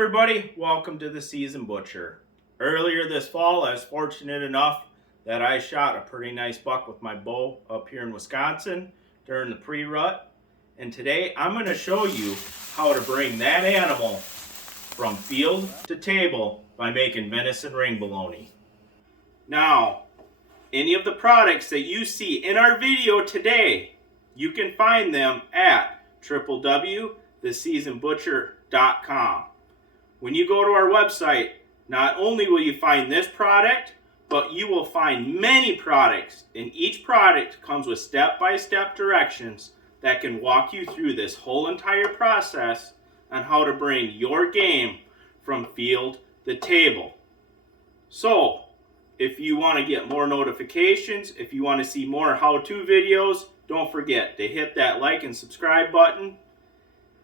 everybody, welcome to the Season Butcher. Earlier this fall, I was fortunate enough that I shot a pretty nice buck with my bow up here in Wisconsin during the pre-rut. And today I'm going to show you how to bring that animal from field to table by making venison ring bologna. Now, any of the products that you see in our video today, you can find them at www.theseasonbutcher.com. When you go to our website, not only will you find this product, but you will find many products, and each product comes with step-by-step directions that can walk you through this whole entire process on how to bring your game from field to table. So, if you want to get more notifications, if you want to see more how-to videos, don't forget to hit that like and subscribe button.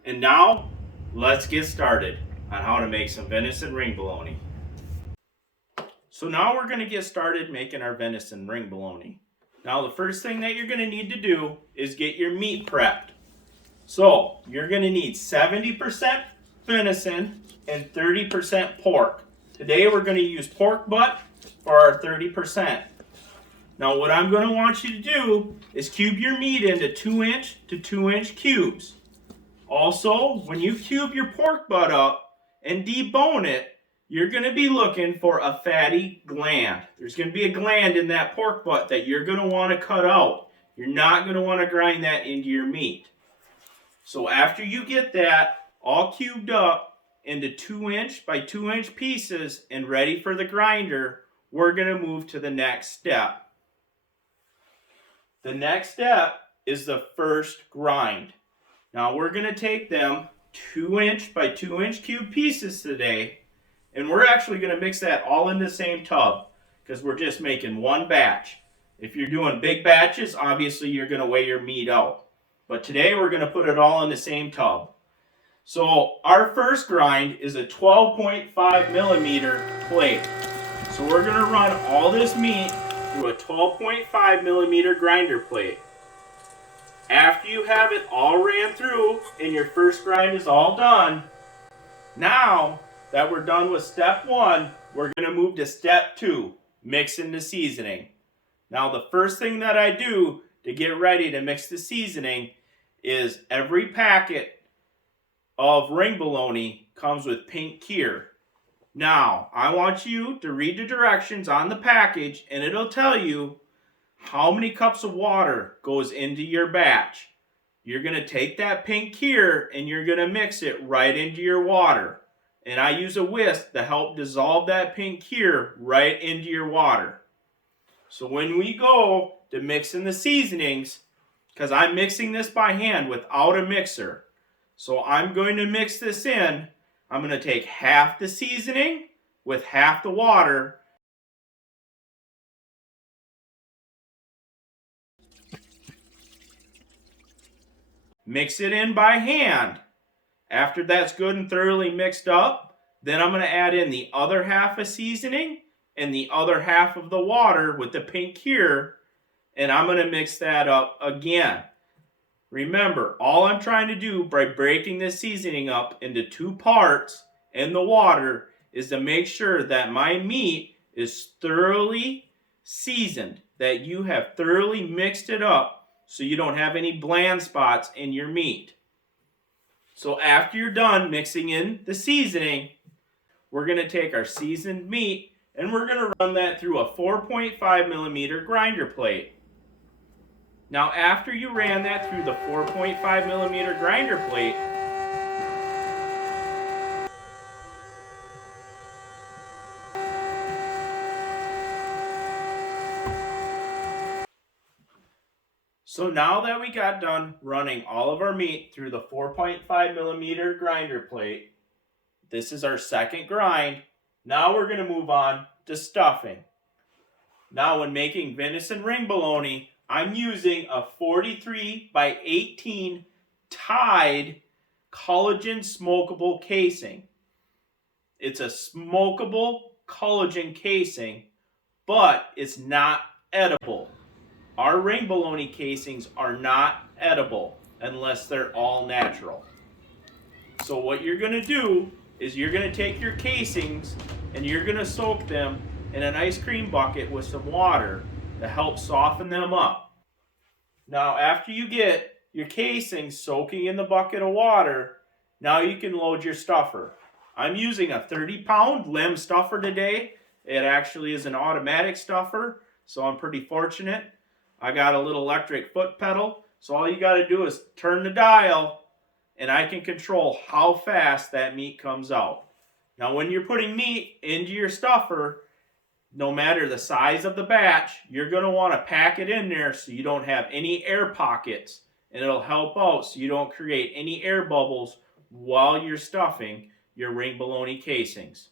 And now, let's get started on how to make some venison ring bologna. So now we're going to get started making our venison ring bologna. Now the first thing that you're going to need to do is get your meat prepped. So you're going to need 70% venison and 30% pork. Today we're going to use pork butt for our 30%. Now what I'm going to want you to do is cube your meat into 2-inch to 2-inch cubes. Also, when you cube your pork butt up and debone it, you're going to be looking for a fatty gland. There's going to be a gland in that pork butt that you're going to want to cut out. You're not going to want to grind that into your meat. So after you get that all cubed up into 2-inch by 2-inch pieces and ready for the grinder, we're going to move to the next step. The next step is the first grind. Now we're going to take them 2-inch by 2-inch cube pieces today, and we're actually going to mix that all in the same tub because we're just making one batch. If you're doing big batches, obviously you're going to weigh your meat out. But today we're going to put it all in the same tub. So our first grind is a 12.5 millimeter plate. So we're going to run all this meat through a 12.5 millimeter grinder plate. After you have it all ran through and your first grind is all done, now that we're done with step 1, we're going to move to step 2, mixing the seasoning. Now the first thing that I do to get ready to mix the seasoning is every packet of ring bologna comes with pink cure. Now I want you to read the directions on the package and it'll tell you how many cups of water goes into your batch. You're going to take that pink cure and you're going to mix it right into your water. And I use a whisk to help dissolve that pink cure right into your water. So when we go to mixing the seasonings, because I'm mixing this by hand without a mixer, so I'm going to mix this in. I'm going to take half the seasoning with half the water. Mix it in by hand. After that's good and thoroughly mixed up, then I'm going to add in the other half of seasoning and the other half of the water with the pink cure, and I'm going to mix that up again. Remember, all I'm trying to do by breaking this seasoning up into 2 parts in the water is to make sure that my meat is thoroughly seasoned, that you have thoroughly mixed it up so you don't have any bland spots in your meat. So after you're done mixing in the seasoning, we're going to take our seasoned meat and we're going to run that through a 4.5 millimeter grinder plate. Now after you ran that through the 4.5 millimeter grinder plate, so now that we got done running all of our meat through the 4.5 millimeter grinder plate, this is our second grind. Now we're going to move on to stuffing. Now when making venison ring bologna, I'm using a 43 by 18 Tide collagen smokable casing. It's a smokable collagen casing, but it's not edible. Our ring bologna casings are not edible unless they're all natural. So what you're going to do is you're going to take your casings and you're going to soak them in an ice cream bucket with some water to help soften them up. Now, after you get your casings soaking in the bucket of water, now you can load your stuffer. I'm using a 30-pound limb stuffer today. It actually is an automatic stuffer, so I'm pretty fortunate. I got a little electric foot pedal, so all you got to do is turn the dial, and I can control how fast that meat comes out. Now, when you're putting meat into your stuffer, no matter the size of the batch, you're going to want to pack it in there so you don't have any air pockets, and it'll help out so you don't create any air bubbles while you're stuffing your ring bologna casings.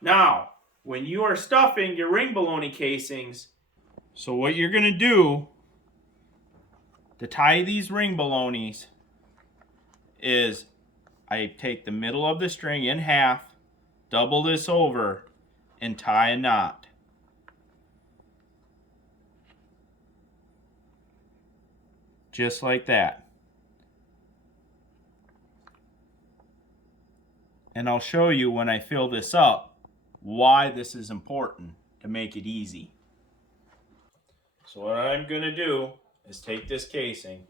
Now, when you are stuffing your ring bologna casings, so what you're going to do to tie these ring bolognas is I take the middle of the string in half, double this over, and tie a knot. Just like that. And I'll show you when I fill this up why this is important to make it easy. So what I'm going to do is take this casing,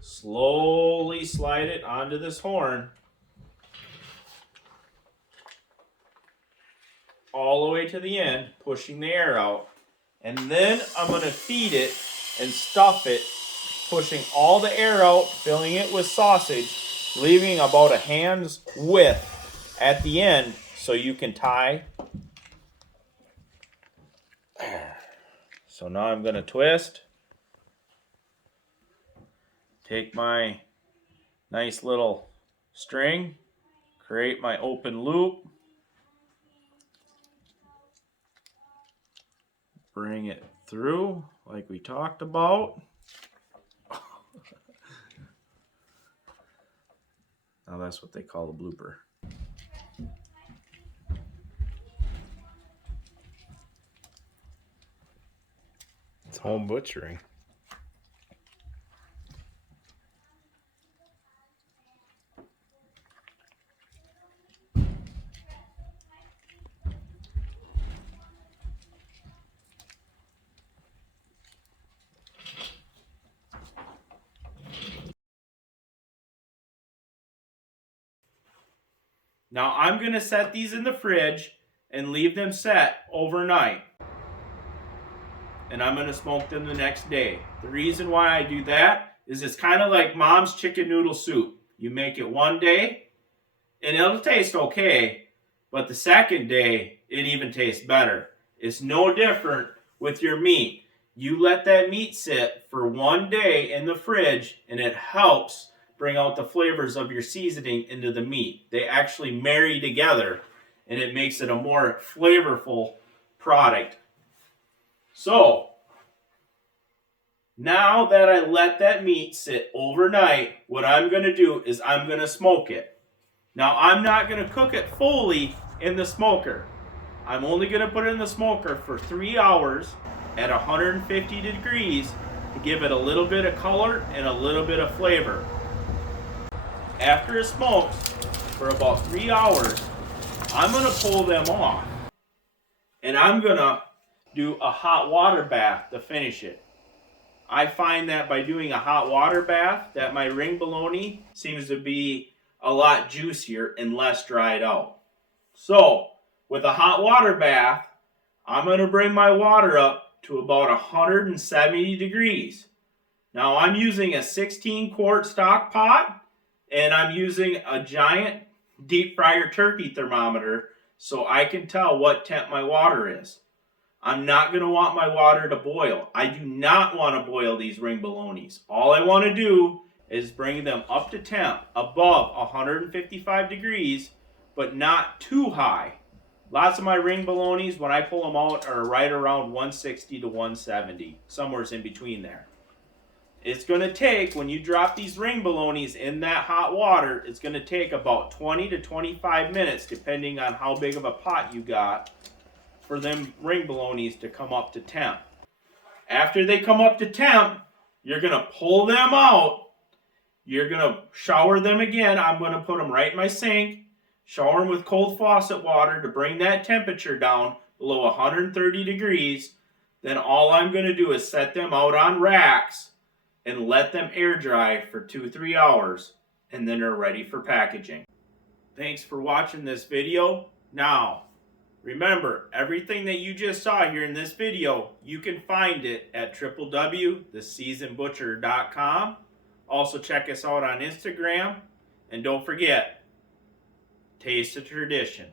slowly slide it onto this horn, all the way to the end, pushing the air out. And then I'm going to feed it and stuff it, pushing all the air out, filling it with sausage, leaving about a hand's width at the end so you can tie. So now I'm going to twist. Take my nice little string, create my open loop, bring it through like we talked about. Now that's what they call a blooper. It's home butchery. Now I'm going to set these in the fridge and leave them set overnight. And I'm going to smoke them the next day. The reason why I do that is it's kind of like mom's chicken noodle soup. You make it one day and it'll taste okay, but the second day it even tastes better. It's no different with your meat. You let that meat sit for one day in the fridge and it helps bring out the flavors of your seasoning into the meat. They actually marry together and it makes it a more flavorful product. So, now that I let that meat sit overnight, what I'm going to do is I'm going to smoke it. Now, I'm not going to cook it fully in the smoker. I'm only going to put it in the smoker for 3 hours at 150 degrees to give it a little bit of color and a little bit of flavor. After it smokes for about 3 hours, I'm going to pull them off. And I'm going to do a hot water bath to finish it. I find that by doing a hot water bath that my ring bologna seems to be a lot juicier and less dried out. So, with a hot water bath, I'm going to bring my water up to about 170 degrees. Now, I'm using a 16-quart stock pot, and I'm using a giant deep fryer turkey thermometer so I can tell what temp my water is. I'm not going to want my water to boil. I do not want to boil these ring bolognas. All I want to do is bring them up to temp above 155 degrees, but not too high. Lots of my ring bolognas, when I pull them out, are right around 160 to 170, somewhere in between there. It's going to take, when you drop these ring bolognas in that hot water, it's going to take about 20 to 25 minutes, depending on how big of a pot you got, for them ring bolognas to come up to temp. After they come up to temp, you're going to pull them out You're going to shower them again. I'm going to put them right in my sink. Shower them with cold faucet water to bring that temperature down below 130 degrees. Then all I'm going to do is set them out on racks and let them air dry for 2-3 hours. And then they're ready for packaging. Thanks for watching this video. Now, remember, everything that you just saw here in this video, you can find it at www.theseasonedbutcher.com. Also check us out on Instagram. And don't forget, taste the tradition.